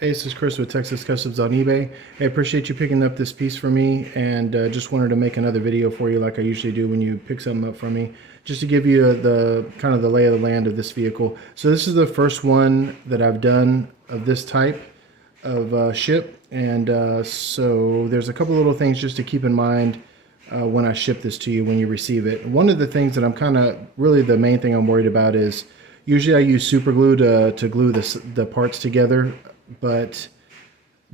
Hey, this is Chris with Texas Customs on eBay. I appreciate you picking up this piece for me, and just wanted to make another video for you like I usually do when you pick something up from me, just to give you the kind of the lay of the land of this vehicle. So this is the first one that I've done of this type of ship, and so there's a couple little things just to keep in mind when I ship this to you when you receive it. One of the things that I'm kind of really the main thing I'm worried about is usually I use super glue to glue the parts together, but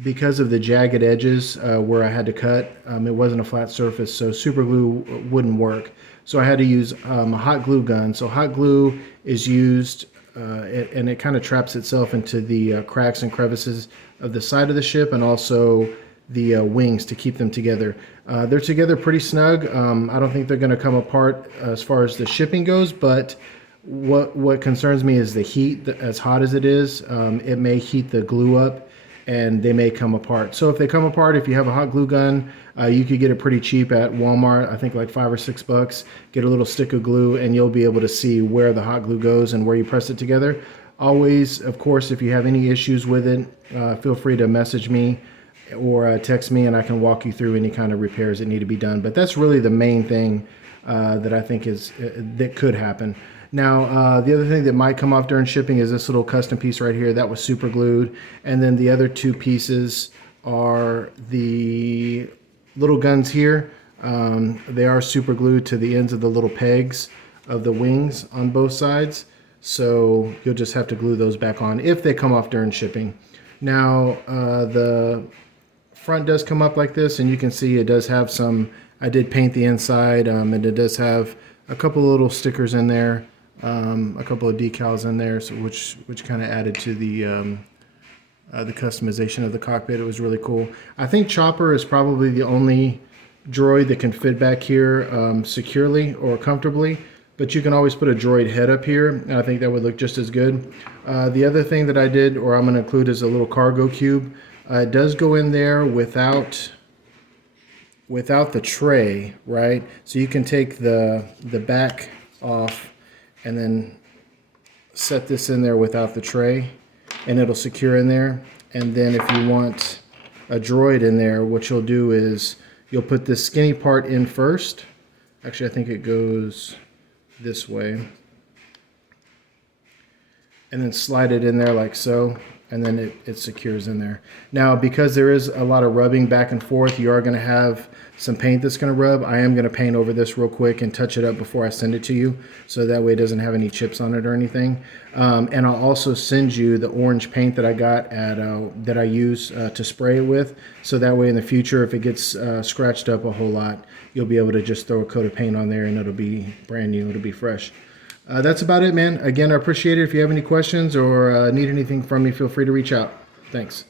because of the jagged edges where I had to cut, it wasn't a flat surface, so super glue wouldn't work. So I had to use a hot glue gun. So hot glue is used and it kind of traps itself into the cracks and crevices of the side of the ship and also the wings to keep them together. They're together pretty snug. I don't think they're going to come apart as far as the shipping goes, but what concerns me is the heat. As hot as it is, it may heat the glue up and they may come apart. So if they come apart, if you have a hot glue gun, you could get it pretty cheap at Walmart. I think like $5 or $6. Get a little stick of glue and you'll be able to see where the hot glue goes and where you press it together. Always, of course, if you have any issues with it, feel free to message me or text me and I can walk you through any kind of repairs that need to be done. But that's really the main thing that I think is that could happen. Now, the other thing that might come off during shipping is this little custom piece right here. That was super glued. And then the other two pieces are the little guns here. They are super glued to the ends of the little pegs of the wings on both sides. So you'll just have to glue those back on if they come off during shipping. Now, the front does come up like this, and you can see it does have some, I did paint the inside, and it does have a couple of little stickers in there. A couple of decals in there, so which kind of added to the customization of the cockpit. It was really cool. I think Chopper is probably the only droid that can fit back here securely or comfortably, but you can always put a droid head up here, and I think that would look just as good. The other thing that I did, or I'm going to include, is a little cargo cube. It does go in there without the tray, right? So you can take the back off and then set this in there without the tray and it'll secure in there. And then if you want a droid in there, what you'll do is you'll put this skinny part in first. Actually, I think it goes this way. And then slide it in there like so, and then it secures in there. Now, because there is a lot of rubbing back and forth, you are going to have some paint that's going to rub. I am going to paint over this real quick and touch it up before I send it to you, so that way it doesn't have any chips on it or anything. And I'll also send you the orange paint that I got at that I use to spray it with, so that way in the future, if it gets scratched up a whole lot, you'll be able to just throw a coat of paint on there and it'll be brand new. It'll be fresh. That's about it, man. Again, I appreciate it. If you have any questions or need anything from me, feel free to reach out. Thanks.